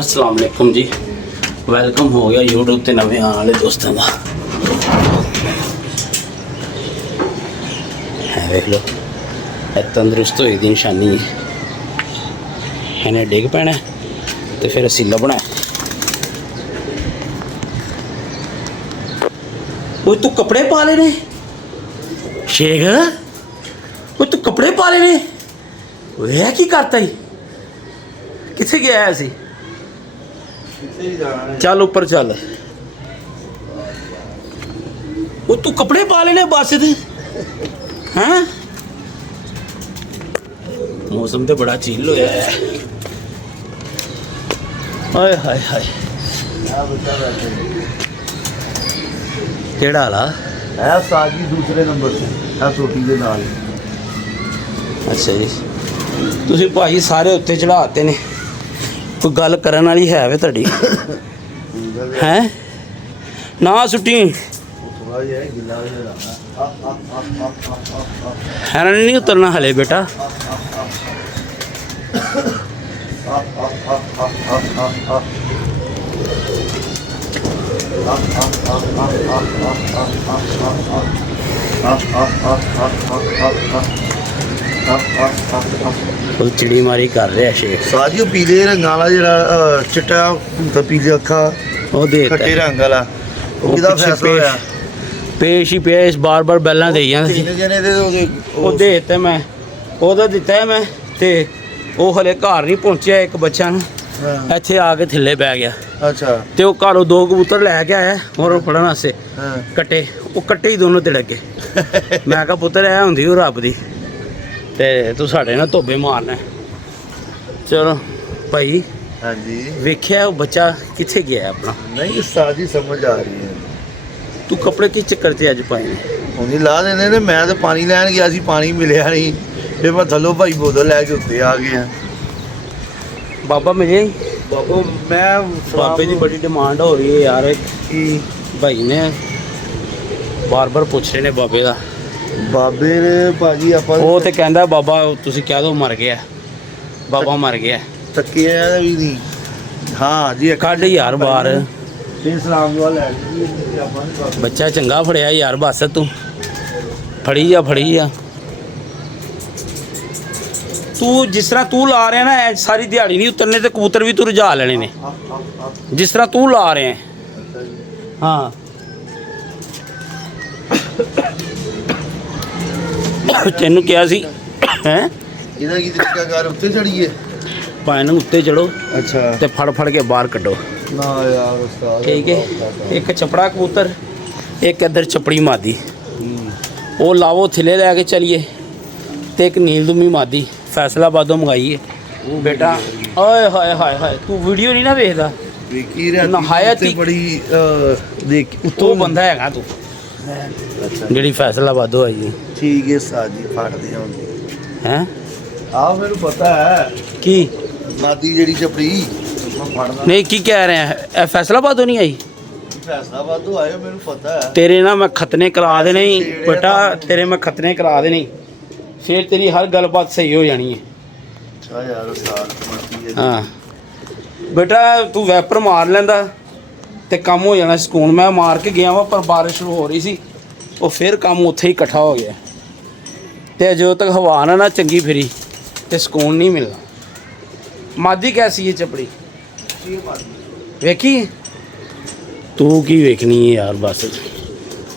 अस्सलाम वालेकुम जी, वेलकम हो गया यूट्यूब ते नवे आने वाले दोस्तों का। देख लो तंदुरुस्त होने की निशानी है। इन्हें डिग पैना तो फिर असी लभना। वो तू कपड़े पा लेने शेख, वो तू कपड़े पा लेने वह की करता ही किथे गया है? चल ऊपर चल। वो तू कपड़े पा लेने बस दे हैं? मौसम तो बड़ा चिल होया है। हाय हाय हाय केड़ा वाला है साजी दूसरे नंबर से है छोटी के नाल। अच्छा जी, तुसी भाई सारे उत्ते चढ़ाते ने, कोई गल करन वाली है वे तुहाडी हैं? ना सुट्टी है नहीं उतरना हले बेटा। चिड़ी मारी कर रहा है शेख। साजी पीले रंग वाला जेड़ा चिट्टा तो पीले अखा वो दे खट्टे रंग वाला ਉਹ ਕਿਹਦਾ ਫੈਸਲਾ ਹੋਇਆ? ਪੇਸ਼ ਹੀ ਪੇਸ਼ ਬਾਰ ਬਾਰ ਬੈਲਾਂ ਦੇਈ ਜਾਂਦੇ ਸੀ। ਜਣੇ ਦੇ ਉਹ ਦੇ ਦਿੱਤੇ ਮੈਂ, ਉਹਦਾ ਦਿੱਤਾ ਹੈ ਮੈਂ ਤੇ ਉਹ ਹਲੇ ਘਰ ਨਹੀਂ ਪਹੁੰਚਿਆ। ਇੱਕ ਬੱਚਾ ਨੂੰ ਇੱਥੇ ਆ ਕੇ ਥੱਲੇ ਪੈ ਗਿਆ। ਅੱਛਾ ਤੇ ਉਹ ਘਰੋਂ 2 ਕਬੂਤਰ ਲੈ ਕੇ ਆਇਆ ਹੋਰ ਫੜਨ ਵਾਸਤੇ ਕੱਟੇ। ਉਹ ਕੱਟੇ ਹੀ ਦੋਨੋਂ ਤਿੜਕ ਗਏ। ਮੈਂ ਕਿਹਾ ਪੁੱਤਰ ਇਹ ਹੁੰਦੀ ਉਹ ਰੱਬ ਦੀ ਤੇ ਤੂੰ ਸਾਡੇ ਨਾਲ ਧੋਬੇ ਮਾਰਨਾ। ਚਲੋ ਭਾਈ हाँ जी ਵੇਖਿਆ ਉਹ ਬੱਚਾ ਕਿੱਥੇ ਗਿਆ ਆਪਣਾ? नहीं साजी समझ आ रही है। ਤੂੰ ਕੱਪੜੇ ਕੀ ਚੱਕਰ ਤੇ ਅੱਜ ਪਾਏ ਨੇ? ਉਹਨੇ ਲਾ ਦੇਣੇ ਨੇ। ਮੈਂ ਤਾਂ ਪਾਣੀ ਲੈਣ ਗਿਆ ਸੀ, ਪਾਣੀ ਮਿਲਿਆ ਨਹੀਂ, ਫਿਰ ਮੈਂ ਥੱਲੋਂ ਭਾਈ ਬੋਤਲ ਲੈ ਕੇ ਉੱਤੇ ਆ ਗਿਆ। ਬਾਬਾ ਮਿਲੇ ਬਾਬਾ ਮੈਂ ਬਾਬੇ ਦੀ ਬੜੀ ਡਿਮਾਂਡ ਹੋ ਰਹੀ ਹੈ ਯਾਰ। ਕੀ ਭਾਈ ਨੇ ਬਾਰ-ਬਾਰ ਪੁੱਛ ਰਹੇ ਨੇ ਬਾਬੇ ਦਾ। ਬਾਬੇ ਨੇ ਭਾਜੀ ਆਪਾਂ ਉਹ ਤੇ ਕਹਿੰਦਾ ਬਾਬਾ ਤੁਸੀਂ ਕਹਿ ਦਿਓ ਮਰ ਗਿਆ, ਬਾਬਾ ਮਰ ਗਿਆ। ਤੱਕਿਆ ਵੀ ਨਹੀਂ। ਹਾਂ ਜੀ ਕੱਢ ਯਾਰ ਬਾਹਰ। ਫਿਰ ਸਲਾਮ ਦੁਆ ਲੈ ਲਈ ਆਪਾਂ ਨੇ। ਬੱਚਾ ਚੰਗਾ ਫੜਿਆ ਯਾਰ, ਬਸ ਤੂੰ ਫੜੀ ਜਾ ਫੜੀ ਜਾ। ਤੂੰ ਜਿਸ ਤਰ੍ਹਾਂ ਤੂੰ ਲਾ ਰਿਹਾ ਨਾ ਸਾਰੀ ਦਿਹਾੜੀ ਨਹੀਂ ਉਤਰਨੇ ਤੇ ਕਬੂਤਰ ਵੀ ਤੂੰ ਰਜਾ ਲੈਣੇ ਨੇ ਜਿਸ ਤਰ੍ਹਾਂ ਤੂੰ ਲਾ ਰਿਹਾ। ਹਾਂ ਤੈਨੂੰ ਕਿਹਾ ਸੀ ਹੈ ਇਹਦਾ ਕੀ ਤਰੀਕਾ ਕਰ ਉੱਤੇ ਚੜੀਏ? ਭਾਵੇਂ ਨੂੰ ਉੱਤੇ ਚੜੋ ਅੱਛਾ ਤੇ ਫੜ ਫੜ ਕੇ ਬਾਹਰ ਕੱਢੋ। ਨਾ ਯਾਰ ਉਸਤਾਦ ਠੀਕ ਹੈ। ਇੱਕ ਚਪੜਾ ਕਬੂਤਰ, ਇੱਕ ਇੱਧਰ ਚਪੜੀ ਮਾਦੀ, ਉਹ ਲਾਵੋ ਥੱਲੇ ਲੈ ਕੇ ਚਲੀਏ। ਤੇ ਇੱਕ ਨੀਲਦੁਮੀ ਮਾਦੀ ਫੈਸਲਾਬਾਦੋਂ ਮੰਗਾਈ ਹੈ ਬੇਟਾ। ਓਏ ਹਾਏ ਹਾਏ ਹਾਏ ਤੂੰ ਵੀਡੀਓ ਨਹੀਂ ਨਾ ਵੇਖਦਾ? ਵੇਖੀ ਰਿਹਾ ਨਹਾਇਆ ਤੀ ਬੜੀ ਦੇਖ ਉੱਤੋਂ ਬੰਦਾ ਹੈਗਾ ਤੂੰ ਜਿਹੜੀ ਫੈਸਲਾਬਾਦੋਂ ਆਈ ਹੈ। ਠੀਕ ਹੈ ਸਾਜੀ ਫੜਦੇ ਹੁੰਦੇ ਹੈ ਆ ਮੈਨੂੰ ਪਤਾ ਹੈ। ਕੀ ਮਾਦੀ ਜਿਹੜੀ ਚਪੜੀ ਮੈਂ ਫੜਦਾ ਨਹੀਂ ਕੀ ਕਹਿ ਰਿਹਾ ਹੈ? ਇਹ ਫੈਸਲਾਬਾਦੋਂ ਨਹੀਂ ਆਈ? ਫੈਸਲਾਬਾਦ ਤੋਂ ਆਏ ਮੈਨੂੰ ਪਤਾ ਹੈ। ਤੇਰੇ ਨਾਲ ਮੈਂ ਖਤਨੇ ਕਰਾ ਦੇਣੇ ਬੇਟਾ, ਤੇਰੇ ਮੈਂ ਖਤਨੇ ਕਰਾ ਦੇਣੇ, ਫਿਰ ਤੇਰੀ ਹਰ ਗੱਲਬਾਤ ਸਹੀ ਹੋ ਜਾਣੀ ਹੈ। ਅੱਛਾ ਯਾਰ ਉਸਤਾਦ ਮਾਦੀ ਹੈ। ਹਾਂ ਬੇਟਾ ਤੂੰ ਵੈਪਰ ਮਾਰ ਲੈਂਦਾ ਤੇ ਕੰਮ ਹੋ ਜਾਣਾ ਸਕੂਨ। ਮੈਂ ਮਾਰ ਕੇ ਗਿਆ ਵਾ ਪਰ ਬਾਰਿਸ਼ ਸ਼ੁਰੂ ਹੋ ਰਹੀ ਸੀ, ਉਹ ਫਿਰ ਕੰਮ ਉੱਥੇ ਹੀ ਇਕੱਠਾ ਹੋ ਗਿਆ। ਤੇ ਜਦੋਂ ਤੱਕ ਹਵਾ ਨਾ ਚੰਗੀ ਫਿਰੀ ਤੇ ਸਕੂਨ ਨਹੀਂ ਮਿਲਣਾ। ਮਾਦੀ ਕੈਸੀ ਹੈ ਚਪੜੀ ਵੇਖੀ? ਤੂੰ ਕੀ ਵੇਖਣੀ ਹੈ ਯਾਰ?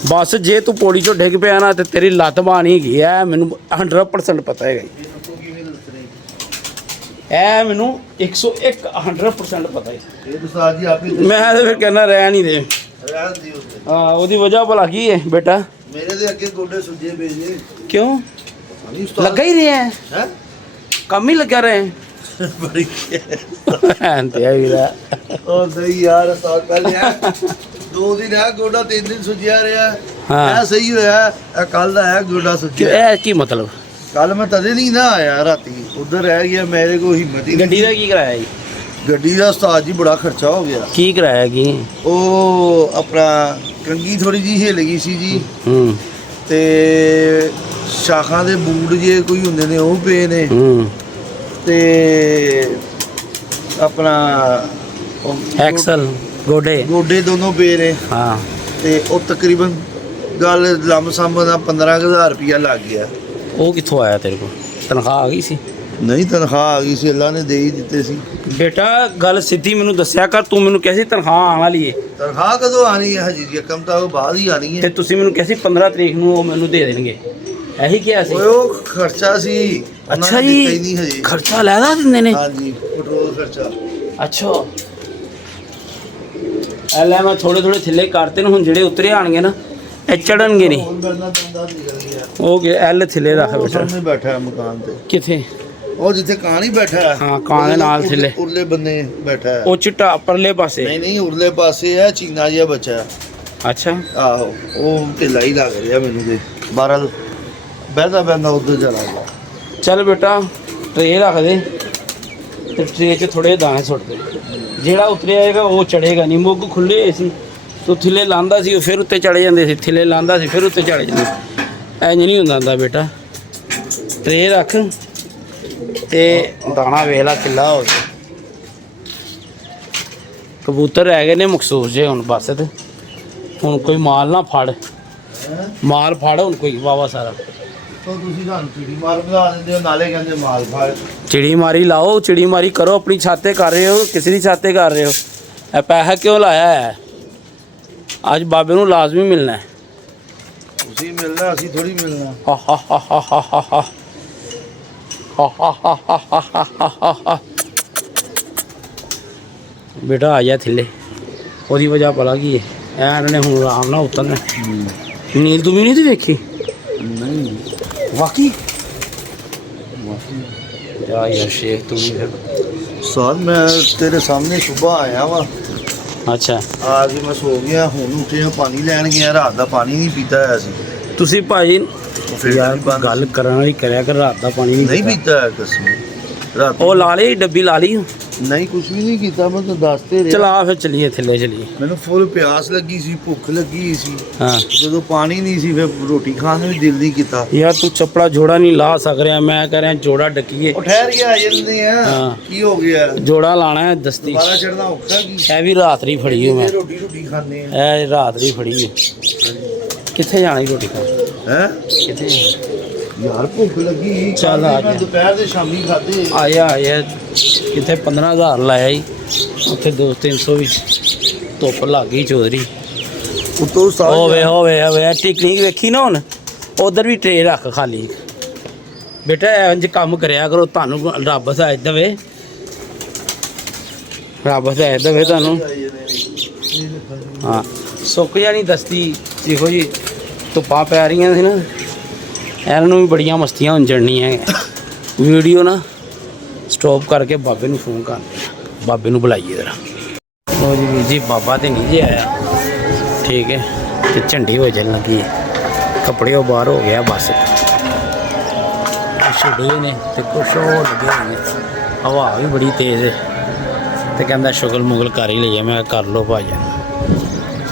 ਬਸ ਜੇ ਤੂੰ ਪੌੜੀ ਚੋਂ ਡਿੱਗ ਪਿਆ ਨਾ ਤੇ ਤੇਰੀ ਲੱਤ ਬਾਂਹ ਨਹੀਂ ਹੈਗੀ। ਇਹ ਮੈਨੂੰ 100% ਪਤਾ ਹੈਗਾ। ਇਹ ਮੈਨੂੰ 101% ਪਤਾ ਹੈ। ਇਹ ਉਸਤਾਦ ਜੀ ਆਪੇ ਮੈਂ ਤਾਂ ਫਿਰ ਕਹਿੰਦਾ ਰਹਿ ਨਹੀਂ ਦੇ। ਰਹਿਣ ਦਿਓ ਤੇ। ਹਾਂ ਉਹਦੀ ਵਜ੍ਹਾ ਭਲਾ ਕੀ ਹੈ ਬੇਟਾ? ਮੇਰੇ ਦੇ ਅੱਗੇ ਗੋਡੇ ਸੁੱਜੇ ਪਏ ਜੇ। ਕਿਉਂ ਨਹੀਂ ਉਸਤਾਦ ਲੱਗਾ ਹੀ ਰਿਹਾ ਹੈ ਕੰਮ ਹੀ ਲੱਗਾ ਰਹੇ ਬੜੀ ਤੇ ਵੀਰਾ। ਉਹ ਨਹੀਂ ਯਾਰ ਉਸਤਾਦ ਪਹਿਲੇ ਆ 2 ਦਿਨ ਹੈ ਗੋਡਾ 3 ਦਿਨ ਸੁੱਜਿਆ ਰਿਹਾ। ਹਾਂ ਇਹ ਸਹੀ ਹੋਇਆ। ਇਹ ਕੱਲ ਦਾ ਹੈ ਗੋਡਾ ਕਿ ਸੁੱਜਿਆ। ਇਹ ਕੀ ਮਤਲਬ? ਕੱਲ ਮੈਂ ਤਦੇ ਨਹੀਂ ਨਾ ਆਇਆ, ਰਾਤੀ ਉਧਰ ਰਹਿ ਗਿਆ। ਮੇਰੇ ਕੋਲ ਹਿੰਮਤ ਹੀ ਗੱਡੀ ਦਾ ਕੀ ਕਰਾਇਆ ਜੀ? ਗੱਡੀ ਦਾ ਉਸਤਾਦ ਜੀ ਬੜਾ ਖਰਚਾ ਹੋ ਗਿਆ। ਕੀ ਕਰਾਇਆ ਕੀ? ਉਹ ਆਪਣਾ ਕੰਗੀ ਥੋੜੀ ਜਿਹੀ ਹਿੱਲ ਗਈ ਸੀ ਜੀ। ਤੇ ਸ਼ਾਖਾਂ ਦੇ ਬੂਟ ਜੇ ਕੋਈ ਹੁੰਦੇ ਨੇ ਉਹ ਪਏ ਨੇ। ਤੇ ਆਪਣਾ ਐਕਸਲ ਗੋਡੇ ਗੋਡੇ ਦੋਨੋਂ ਪਏ ਨੇ ਹਾਂ। ਤੇ ਉਹ ਤਕਰੀਬਨ ਗੱਲ ਲੰਮ-ਸੰਮ ਦਾ 15,000 ਰੁਪਇਆ ਲੱਗ ਗਿਆ। ਉਹ ਕਿੱਥੋਂ ਆਇਆ ਤੇਰੇ ਕੋਲ? ਤਨਖਾਹ ਆ ਗਈ ਸੀ? ਨਹੀਂ, ਤਨਖਾਹ ਆ ਗਈ ਸੀ, ਅੱਲਾ ਨੇ ਦੇ ਹੀ ਦਿੱਤੇ ਸੀ। ਬੇਟਾ ਗੱਲ ਸਿੱਧੀ ਮੈਨੂੰ ਦੱਸਿਆ ਕਰ, ਤੂੰ ਮੈਨੂੰ ਕਿਹਾ ਸੀ ਤਨਖਾਹ ਆਉਣ ਵਾਲੀ ਏ। ਤਨਖਾਹ ਕਦੋਂ ਆਣੀ ਹੈ? ਹਜੇ ਰਕਮ ਤਾਂ ਉਹ ਬਾਅਦ ਹੀ ਆਣੀ ਤੇ ਹੈ। ਤੁਸੀਂ ਮੈਨੂੰ ਕਿਹਾ ਸੀ 15 ਤਰੀਕ ਨੂੰ ਉਹ ਮੈਨੂੰ ਦੇ ਦੇਣਗੇ, ਇਹੀ ਕਿਹਾ ਸੀ? ਓਏ ਉਹ ਖਰਚਾ ਸੀ, ਉਹਨਾਂ ਅੱਛਾ ਨੇ ਦਿੱਤਾ ਹੀ ਜੀ, ਨਹੀਂ ਹਜੇ। ਖਰਚਾ ਲੈਦਾ ਦਿੰਦੇ ਨੇ? ਹਾਂਜੀ, ਪੈਟਰੋਲ ਖਰਚਾ। ਅੱਛਾ ਇਹ ਲੈ ਮੈਂ ਥੋੜੇ ਥੋੜੇ ਥੱਲੇ ਕਰਤੇ ਨੇ, ਹੁਣ ਜਿਹੜੇ ਉਤਰੇ ਆਣਗੇ ਨਾ ਇਹ ਚੜਨਗੇ ਨਹੀਂ। ਹੋਰ ਬੰਦਾ ਬੰਦਾ ਨਿਕਲ ਗਿਆ। ਉਹ ਕਿ ਐਲ ਥੱਲੇ ਰੱਖ ਉਹ ਬੇਟਾ। ਸਾਹਮਣੇ ਬੈਠਾ ਹੈ ਮਕਾਨ ਤੇ। ਕਿੱਥੇ? ਉਹ ਜਿੱਥੇ ਕਾਂ ਹੀ ਬੈਠਾ ਹੈ। ਹਾਂ, ਕਾਂ ਦੇ ਨਾਲ ਥੱਲੇ। ਉਰਲੇ ਬੰਨੇ ਬੈਠਾ ਹੈ। ਉਹ ਚਿੱਟਾ ਪਰਲੇ ਪਾਸੇ? ਨਹੀਂ ਨਹੀਂ, ਉਰਲੇ ਪਾਸੇ ਹੈ, ਚੀਨਾ ਜਿਹਾ ਬੱਚਾ ਹੈ। ਅੱਛਾ ਆਹੋ, ਉਹ ਢਿੱਲਾ ਹੀ ਲੱਗ ਰਿਹਾ ਮੈਨੂੰ ਤੇ। ਬਾਹਰ ਬਹਿੰਦਾ ਬਹਿੰਦਾ ਉੱਧਰ ਚਲਾ ਗਿਆ। ਚੱਲ ਬੇਟਾ ਟਰੇ ਰੱਖ ਦੇ ਤੇ ਟਰੇ 'ਚ ਥੋੜੇ ਦਾਣੇ ਸੁੱਟ ਦੇ, ਜਿਹੜਾ ਉਤਰਿਆ ਆਏਗਾ ਉਹ ਚੜੇਗਾ ਨਹੀਂ। ਮੁੱਗ ਖੁੱਲੇ ਹੋਏ ਸੀ, ਤੂੰ ਥੱਲੇ ਲਾਂਦਾ ਸੀ ਉਹ ਫਿਰ ਉੱਤੇ ਚੜ ਜਾਂਦੇ ਸੀ, ਥੱਲੇ ਲਾਂਦਾ ਸੀ ਫਿਰ ਉੱਤੇ ਚੜ ਜਾਂਦੇ ਸੀ। ਇੰਜ ਨਹੀਂ ਹੁੰਦਾ ਬੇਟਾ। ਟਰੇ ਰੱਖ ਤੇ ਦਾਣਾ ਵੇਖ ਲਾ ਕਿੱਲਾ ਹੋ ਗਿਆ। ਕਬੂਤਰ ਰਹਿ ਗਏ ਨੇ ਮਖਸੂਸ ਜੇ ਹੁਣ ਬਸ। ਤੇ ਹੁਣ ਕੋਈ ਮਾਲ ਨਾ ਫੜ, ਮਾਲ ਫੜ ਹੁਣ ਕੋਈ ਵਾਵਾ ਸਾਰਾ। ਤਾਂ ਤੁਸੀਂ ਸਾਨੂੰ ਚਿੜੀ ਮਾਰ ਬਣਾ ਦਿੰਦੇ ਹੋ, ਨਾਲੇ ਕਹਿੰਦੇ ਮਾਲ ਫੜ। ਚਿੜੀ ਮਾਰੀ ਲਾਓ, ਚਿੜੀ ਮਾਰੀ ਕਰੋ, ਆਪਣੀ ਛੱਤ 'ਤੇ ਕਰ ਰਹੇ ਹੋ, ਕਿਸੇ ਦੀ ਛੱਤ 'ਤੇ ਕਰ ਰਹੇ ਹੋ। ਇਹ ਪੈਸਾ ਕਿਉਂ ਲਾਇਆ ਹੈ? ਅੱਜ ਬਾਬੇ ਨੂੰ ਲਾਜ਼ਮੀ ਮਿਲਣਾ ਹੈ। ਤੁਸੀਂ ਮਿਲਣਾ, ਅਸੀਂ ਥੋੜੀ ਮਿਲਣਾ। ਹਾ ਹਾ ਹਾ ਹਾ ਹਾ ਹਾ ਹਾ ਹਾ ਹਾ ਹਾ ਹਾ ਹਾ ਹਾ ਹਾ। ਬੇਟਾ ਆ ਜਾ ਥੱਲੇ, ਉਹਦੀ ਵਜ੍ਹਾ ਭਲਾ ਕੀ ਹੈ? ਇਹਨਾਂ ਨੇ ਹੁਣ ਆਰਾਮ ਨਾਲ ਉਤਰਨਾ। ਨੀਲ ਤੂੰ ਵੀ ਨਹੀਂ ਤੇ ਵੇਖੀ? ਨਹੀਂ ਵਾਕੀ ਜਾ ਯਾਰ ਸ਼ੇਖ ਤੂੰ ਵੀ ਫਿਰ। ਸਾਲ ਮੈਂ ਤੇਰੇ ਸਾਹਮਣੇ ਸੁਬਹ ਆਇਆ ਵਾ। ਅੱਛਾ ਆ ਕੇ ਮੈਂ ਸੋ ਗਿਆ, ਹੁਣ ਉੱਠਿਆ ਪਾਣੀ ਲੈਣ ਗਿਆ, ਰਾਤ ਦਾ ਪਾਣੀ ਨਹੀਂ ਪੀਤਾ ਹੋਇਆ ਸੀ। ਤੁਸੀਂ ਭਾਈ ਫਿਰ ਯਾਰ ਗੱਲ ਕਰਨ ਵਾਲੀ ਕਰਿਆ ਕਰ, ਰਾਤ ਦਾ ਪਾਣੀ ਨਹੀਂ ਪੀਤਾ ਹੈ ਕਸਮ। ਰਾਤ ਉਹ ਲਾ ਲਈ ਡੱਬੀ, ਲਾ ਲਈ? ਨਹੀਂ, ਕੁਝ ਵੀ ਨਹੀਂ ਕੀਤਾ, ਮੈਂ ਤਾਂ ਦੱਸਦੇ ਰਿਹਾ। ਚਲਾ ਫਿਰ ਚਲੀਏ ਥੱਲੇ ਚਲੀਏ। ਮੈਨੂੰ ਫੁੱਲ ਪਿਆਸ ਲੱਗੀ ਸੀ, ਭੁੱਖ ਲੱਗੀ ਸੀ। ਹਾਂ ਜਦੋਂ ਪਾਣੀ ਨਹੀਂ ਸੀ ਫਿਰ ਰੋਟੀ ਖਾਣ ਨੂੰ ਵੀ ਦਿਲ ਨਹੀਂ ਕੀਤਾ। ਯਾਰ ਤੂੰ ਚੱਪੜਾ ਜੋੜਾ ਨਹੀਂ ਲਾ ਸਕ ਰਿਹਾ, ਮੈਂ ਕਹਿ ਰਿਹਾ ਜੋੜਾ ਡੱਕੀਏ। ਉਹ ਠਹਿਰ ਗਿਆ, ਆ ਜਾਂਦੇ ਆ। ਹਾਂ। ਕੀ ਹੋ ਗਿਆ? ਜੋੜਾ ਲਾਣਾ ਹੈ ਦਸਤੀ। ਦੁਬਾਰਾ ਚੜਨਾ ਔਖਾ ਕੀ? ਇਹ ਵੀ ਰਾਤ ਦੀ ਫੜੀ ਹੋ ਮੈਂ, ਰੋਟੀ ਰੋਟੀ ਖਾਣੇ ਆ। ਇਹ ਰਾਤ ਦੀ ਫੜੀ ਹੋ। ਕਿੱਥੇ ਜਾਣੀ ਰੋਟੀ ਖਾਣ? ਹੈ ਕਿੱਥੇ ਜਾਣਾ? ਯਾਰ ਭੁੱਖ ਲੱਗੀ। ਚੱਲ ਆ ਮੈਂ ਜਾ। ਦੁਪਹਿਰ ਦੇ ਸ਼ਾਮੀ ਖਾਦੇ। ਆਇਆ ਕਿੱਥੇ 15,000 ਲਾਇਆ ਜੀ, ਉੱਥੇ 200-300 ਵੀ ਧੁੱਪ ਲੱਗ ਗਈ ਚੌਧਰੀ। ਉਤੋਂ ਹੋਵੇ ਟੈਕਨੀਕ ਵੇਖੀ ਨਾ ਹੁਣ। ਉਧਰ ਵੀ ਟਰੇ ਰੱਖ ਖਾਲੀ। ਬੇਟਾ ਇੰਜ ਕੰਮ ਕਰਿਆ ਕਰੋ, ਤੁਹਾਨੂੰ ਰੱਬ ਹਦਾਇਤ ਦੇਵੇ, ਰੱਬ ਹਦਾਇਤ ਦੇਵੇ ਤੁਹਾਨੂੰ। ਹਾਂ ਸੁੱਕ ਜਾਣੀ ਦਸਤੀ ਦੇਖੋ ਜੀ, ਧੁੱਪਾਂ ਪੈ ਰਹੀਆਂ ਸੀ ਨਾ, ਇਹਨਾਂ ਨੂੰ ਵੀ ਬੜੀਆਂ ਮਸਤੀਆਂ ਹੋਣ ਜੜਨੀਆਂ। ਵੀਡੀਓ ਨਾ ਸਟਾਪ ਕਰਕੇ ਬਾਬੇ ਨੂੰ ਫੋਨ ਕਰ, ਬਾਬੇ ਨੂੰ ਬੁਲਾਈਏ ਜ਼ਰਾ। ਉਹ ਜੀ ਵੀਰ ਜੀ ਬਾਬਾ ਤੇ ਨਹੀਂ ਜੇ ਆਇਆ, ਠੀਕ ਹੈ, ਤੇ ਝੰਡੀ ਹੋ ਚੱਲਣ ਲੱਗੀ ਹੈ। ਕੱਪੜੇ ਉਹ ਬਾਹਰ ਹੋ ਗਿਆ ਬਸ, ਛੁੱਡੇ ਨੇ ਤੇ ਕੁਛ ਹੋਰ ਲੱਗੇ ਹੋਏ ਨੇ। ਹਵਾ ਵੀ ਬੜੀ ਤੇਜ਼ ਹੈ ਤੇ ਕਹਿੰਦਾ ਸ਼ੁਗਲ ਮੁਗਲ ਕਰ ਹੀ ਲਈਏ। ਮੈਂ ਕਰ ਲਓ ਭਾਈ,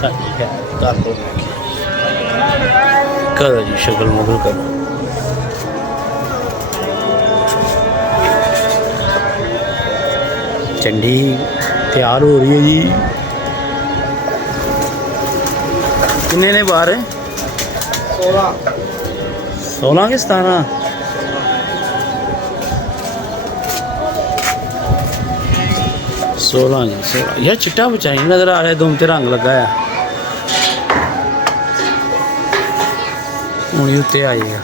ਸਾਡੀ ਹੈ ਕਰ ਲਓ, ਕਰੋ ਜੀ ਸ਼ੁਗਲ ਮੁਗਲ ਕਰੋ। ਝੰਡੀ ਤਿਆਰ ਹੋ ਰਹੀ ਹੈ ਜੀ। ਕਿੰਨੇ ਨੇ ਬਾਹਰ? 16 ਕਿ 17? 16 ਜੀ 16। ਯਾਰ ਚਿੱਟਾ ਬਚਾਈ ਨਜ਼ਰ ਆ ਰਿਹਾ, ਦੁਮ ਤੇ ਰੰਗ ਲੱਗਾ ਆ। ਹੁਣ ਉੱਤੇ ਆ ਜਾਏਗਾ।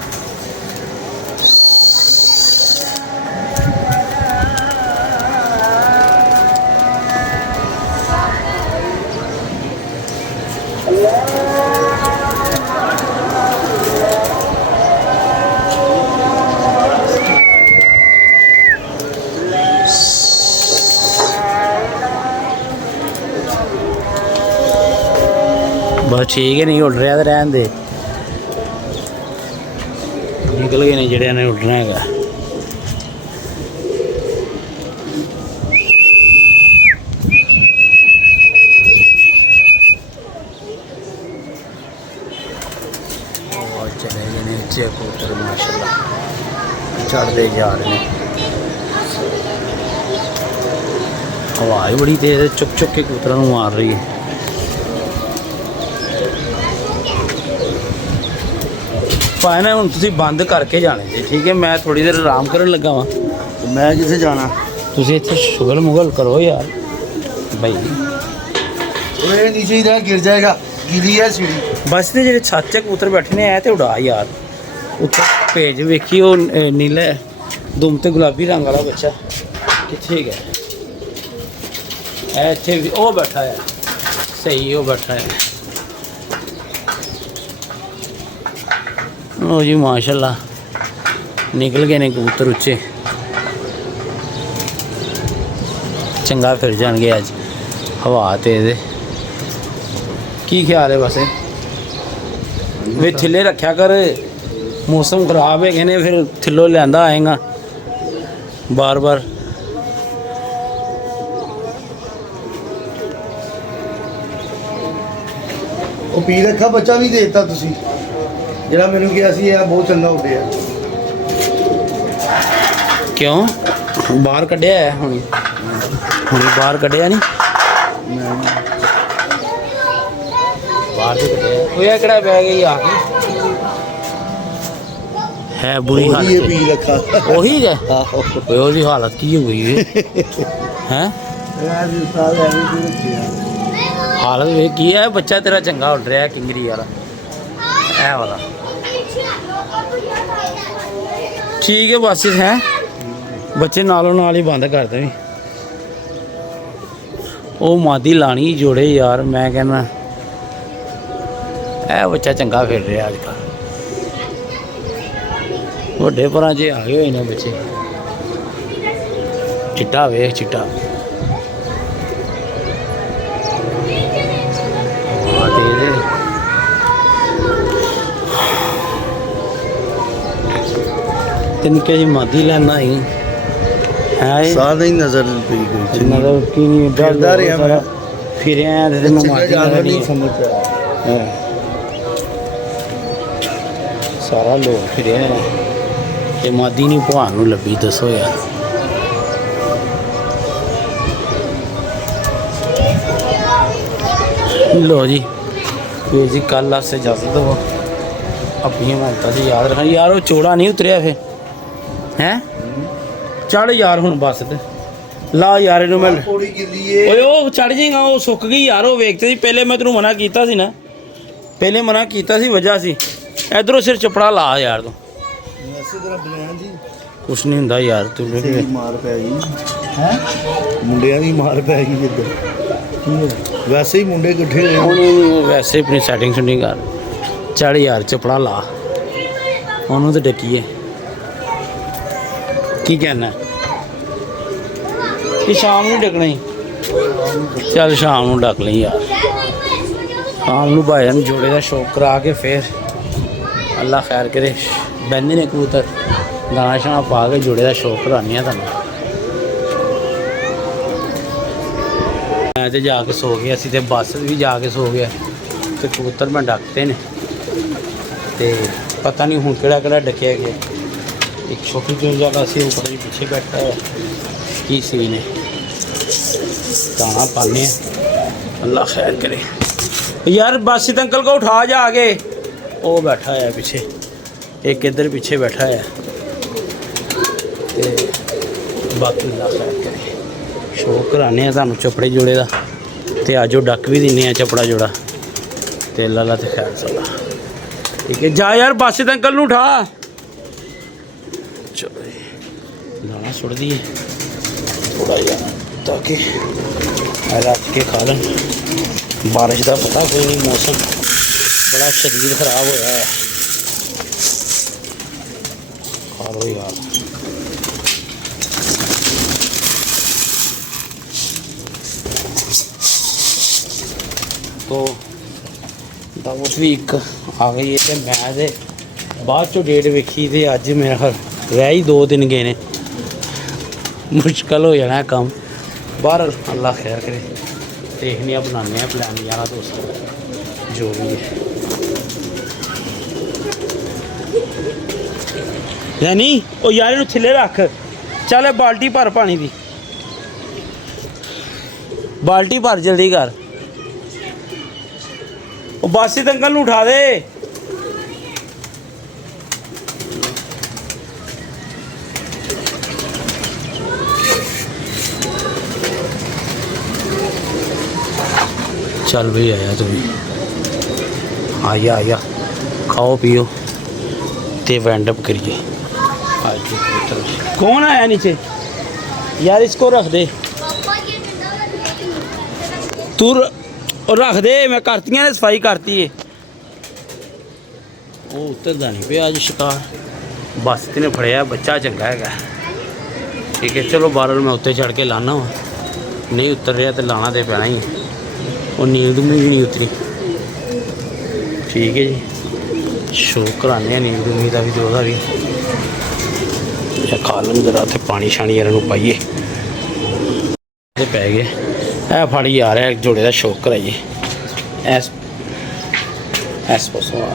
बस ठीक है, नहीं उड़ रहा तो रहन दे। निकल गए ने जड़े ने उड़ना है। और चले गए ने नीचे कबूतर माशाल्लाह चढ़ते जा रहे हैं। ਆਵਾਜ਼ ਬੜੀ ਤੇਜ਼ ਹੈ, ਚੁੱਕ ਚੁੱਕ ਕੇ ਕਬੂਤਰਾਂ ਨੂੰ ਮਾਰ ਰਹੀ ਹੈ। ਭਾਈ ਨਾ ਹੁਣ ਤੁਸੀਂ ਬੰਦ ਕਰਕੇ ਜਾਣੇ ਜੀ, ਠੀਕ ਹੈ? ਮੈਂ ਥੋੜੀ ਦੇਰ ਆਰਾਮ ਕਰਨ ਲੱਗਾ ਵਾਂ। ਮੈਂ ਕਿੱਥੇ ਜਾਣਾ? ਤੁਸੀਂ ਇੱਥੇ ਸ਼ੁਗਲ ਮੁਗਲ ਕਰੋ ਯਾਰ ਭਾਈ। ਓਏ ਨੀਚੇ ਹੀ ਰਹਿ, ਗਿਰ ਜਾਏਗਾ, ਗਿਰੀ ਹੈ ਸੀੜੀ। ਬਸ ਤੇ ਜਿਹੜੇ ਛੱਤ 'ਚ ਕਬੂਤਰ ਬੈਠੇ ਨੇ ਐ ਤੇ ਉਡਾ ਯਾਰ। ਉੱਤੇ ਭੇਜ ਵੇਖੀ ਉਹ ਨੀਲੇ ਦੁਮ ਤੇ ਗੁਲਾਬੀ ਰੰਗ ਵਾਲਾ ਬੱਚਾ ਕਿੱਥੇ ਗਿਆ? ਐ ਇੱਥੇ ਵੀ ਉਹ ਬੈਠਾ ਹੈ, ਸਹੀ ਉਹ ਬੈਠਾ ਹੈ। ਉਹ ਜੀ ਮਾਸ਼ਾਅੱਲਾ ਨਿਕਲ ਗਏ ਨੇ ਕਬੂਤਰ ਉੱਚੇ। ਚੰਗਾ ਫਿਰ ਜਾਣਗੇ ਅੱਜ, ਹਵਾ ਤੇਜ਼। ਕੀ ਖਿਆਲ ਹੈ ਵੈਸੇ? ਵੇ ਥੱਲੇ ਰੱਖਿਆ ਕਰ, ਮੌਸਮ ਖਰਾਬ ਹੈਗੇ ਨੇ, ਫਿਰ ਥੱਲੋਂ ਲਿਆਂਦਾ ਆਏਗਾ ਬਾਰ ਬਾਰ। ਉਹ ਪੀ ਰੱਖਾ ਬੱਚਾ ਵੀ ਦੇ ਦਿੱਤਾ ਤੁਸੀਂ, ਜਿਹੜਾ ਮੈਨੂੰ ਕਿਹਾ ਸੀ ਇਹ ਬਹੁਤ ਚੰਗਾ ਉੱਡਿਆ। ਕਿਉਂ ਬਾਹਰ ਕੱਢਿਆ ਹੈ? ਹੁਣੀ ਬਾਹਰ ਕੱਢਿਆ ਨਹੀਂ? ਬਾਹਰ ਤੇ ਕੱਢਿਆ। ਉਹ ਇਹ ਕਿਹੜਾ ਬਹਿ ਗਈ ਆ ਕੇ? ਹੈ ਬੁਰੀ ਹਾਲਤ ਉਹੀ ਪੀ ਰੱਖਾ। ਉਹੀ ਹੈ? ਆਹੋ ਓਏ ਉਹਦੀ ਹਾਲਤ ਕੀ ਹੋ ਗਈ ਹੈ? ਹੈਂ ਇਹ ਜੀ ਸਾਲ ਐਵੇਂ ਦੀ ਰੱਖਿਆ। ਹਾਲਤ ਵੇਖ ਕੀ ਹੈ? ਬੱਚਾ ਤੇਰਾ ਚੰਗਾ ਉੱਡ ਰਿਹਾ ਕਿੰਗਰੀ ਵਾਲਾ, ਇਹ ਵਾਲਾ। ਠੀਕ ਹੈ ਬਸ ਹੈ, ਬੱਚੇ ਨਾਲੋਂ ਨਾਲ ਹੀ ਬੰਦ ਕਰ ਦੇਵੀਂ। ਉਹ ਮਾਦੀ ਲਾਣੀ ਜੋੜੇ ਯਾਰ, ਮੈਂ ਕਹਿੰਦਾ ਇਹ ਬੱਚਾ ਚੰਗਾ ਫਿਰ ਰਿਹਾ ਅੱਜ ਕੱਲ੍ਹ। ਵੱਡੇ ਪਰਾਂ 'ਚ ਆ ਗਏ ਹੋਏ ਨੇ ਬੱਚੇ। ਚਿੱਟਾ ਵੇਖ, ਚਿੱਟਾ ਤੇ ਨਿੱਕੇ ਜਿਹੀ ਮਾਦੀ ਲੈਣਾ ਹੀ ਹੈ। ਸਾਹ ਨਹੀਂ ਨਜ਼ਰ ਪਈ ਕੋਈ ਮਤਲਬ ਕੀ ਨਹੀਂ ਡਰਦਾ ਰਿਹਾ ਮੈਂ, ਫਿਰਿਆ ਤੇ ਤੈਨੂੰ ਮਾਦੀ ਨਹੀਂ ਸਮਝ ਆਇਆ। ਸਾਰਾ ਲੋਕ ਫਿਰਿਆ ਤੇ ਮਾਦੀ ਨਹੀਂ ਭਵਾਨ ਨੂੰ ਲੱਭੀ। ਦੱਸੋ ਯਾਰ, लो जी ये जी कल आपसे इजाज़त दो अपनी मेहनत से याद रखना यार। वो चौड़ा नहीं उतरिया फिर हैं? चढ़ यार हूँ बस ते ला यार इनू मैं ओए ओ चढ़ जाएगा, वो सुक गई यार। वो वेखते सी पहले मैं तेनू मना कीता सी ना, पहले मना कीता सी, वजह सी इधरों सिर चपड़ा ला यार तू। कुछ नहीं हुंदा यार, तू मार पै गई है, मुंडियां दी मार पै गई इधर। वैसे ही मुंडे इकट्ठे होने, वैसे अपनी सैटिंग सुटिंग कर। चढ़ यार चपड़ा ला, ਉਹਨੂੰ तो डकीए की कहना कि शाम ਨੂੰ ਡਕਣਾ ਹੀ। ਚੱਲ ਸ਼ਾਮ ਨੂੰ ਡਕ ਲਈ ਯਾਰ, ਸ਼ਾਮ ਨੂੰ ਭਾਈਆਂ ਨੂੰ ਜੋੜੇ ਦਾ ਸ਼ੌਕ ਕਰਾ ਕੇ ਫਿਰ ਅੱਲਾ ਖੈਰ ਕਰੇ ਬਹਿੰਦੇ ਨੇ ਕਬੂਤਰ। ਦਾਣਾ ਸ਼ਾਣਾ ਪਾ ਕੇ ਜੋੜੇ ਦਾ ਸ਼ੌਕ ਕਰਾਉਂਦੇ ਆ ਤੁਹਾਨੂੰ। मैं तो जाके सो गया सी ते बस भी जाके सो गया ते कबूतर मैं डकते ने ते पता नहीं हूँ केड़ा केड़ा डकिया गया। एक छोटी जो जगह सी ऊपर पीछे बैठा है की सीन है। दाना पाने अल्लाह खैर करे यार। बस अंकल को उठा जा आगे, वो बैठा है पीछे, एक इधर पीछे बैठा है ते बाकी अल्लाह खैर करे। शौक कराने तुहानू चपड़े जोड़े का ते अज वो डक भी दिने चपड़ा जोड़ा ते अल्लाह ते खैर सला। ठीक है जा यार, बस तो अंकल नू उठा। चलो दाना सुट दिए थोड़ा जा ताकि रच के खा लें। बारिश का पता कोई नहीं, मौसम बड़ा शरीर खराब होया है। खा लो यार। तो दावत भी एक आ गई है, मैं तो बाद चो डेट वेखी तो अज मेरा ख्याल रह ही 2 दिन गए ने, मुश्किल हो जाना काम बाहर। अल्लाह खैर करे, देखने बनाने प्लान यार दोस्तों जो भी है। यानी ओ यार इनू थल्ले रख, चल बाल्टी भर पानी दी। ਬਾਲਟੀ ਭਰ ਜਲਦੀ ਕਰ। ਉਹ ਬਾਸਿਤ ਅੰਕਲ ਨੂੰ ਉਠਾ ਦੇ। चल भाई आया तू भी, आया आया, खाओ पियो ते वाइंड अप करिए। कौन आया नीचे यार, इसको रख दे तू, रख दे, मैं करती ने सफाई करती है। वो उतरदा नहीं पे अज शिकार, बस ने फड़िया बच्चा चंगा है। ठीक है चलो बारल मैं उत्ते चढ़ के लाना वा, नहीं उतर रहा तो लाना तो पैना ही। और नींद में भी नहीं उतरी। ठीक है जी, शो कराने नींद उम्मीद का भी तो वह भी खा लूँ जरा, तो पानी शानी इन्हों पाइए पै गए। है फाड़ी आ रहा है जोड़े का शौक कराइए। ऐस पासों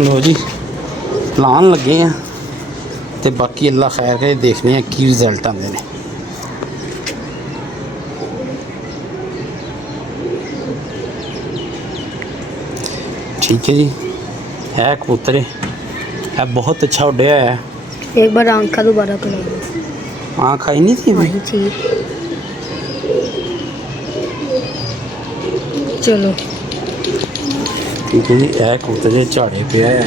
लो जी लान लगे हैं, तो बाकी अल्लाह खैर करे, देखने हैं की रिजल्ट आते हैं। ठीक है जी, है कबूतर है बहुत अच्छा उड्या है। एक बार आंखा दोबारा करा दो। आँख आई नहीं थी भाई। चलो ठीक है जी, है कबूतर जी झाड़े पे है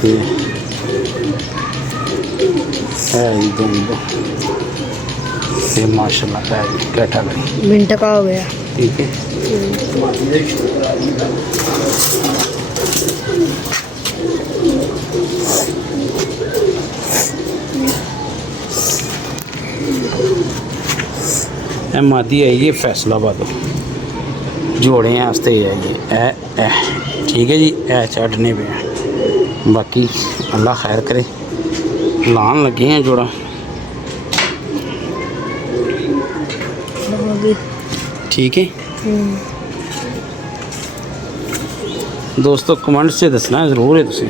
जी दोनों, माशाल्लाह है जी कैटेगरी। मिनट का हो गया। ठीक है मादी आई है फैसलाबाद, जोड़े हैं आस्ते ही है ये ए। ठीक है जी, ए चढ़ने पे है, बाकी अल्लाह खैर करे। लान लगे हैं जोड़ा। ठीक है दोस्तों, कमेंट से दसना ज़रूर है तुसी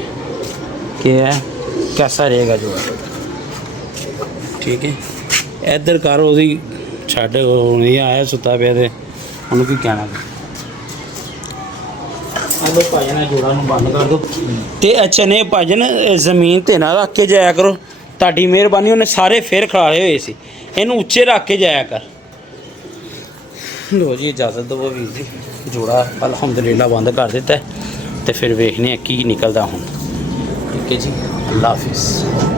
कि है कैसा रहेगा जोड़ा। ठीक है इधर कर ओदी छड़ नहीं आया सुता पे ते उन्होंने की कहना। हेलो भाजन जोड़ा बंद कर दो। तो अच्छा ने भाजन जमीन ते ना रख के जाया करो, ताड़ी मेहरबानी। उन्हें सारे फिर खड़ाए हुए सी, इन्हू उच्चे रख के जाया कर। लो जी इजाज़त दो वीर जी, जोड़ा अलहमदुलिल्लाह बंद कर दिता है, तो फिर वेखने की निकलता हूँ। ठीक है जी, अल्लाह हाफिज़।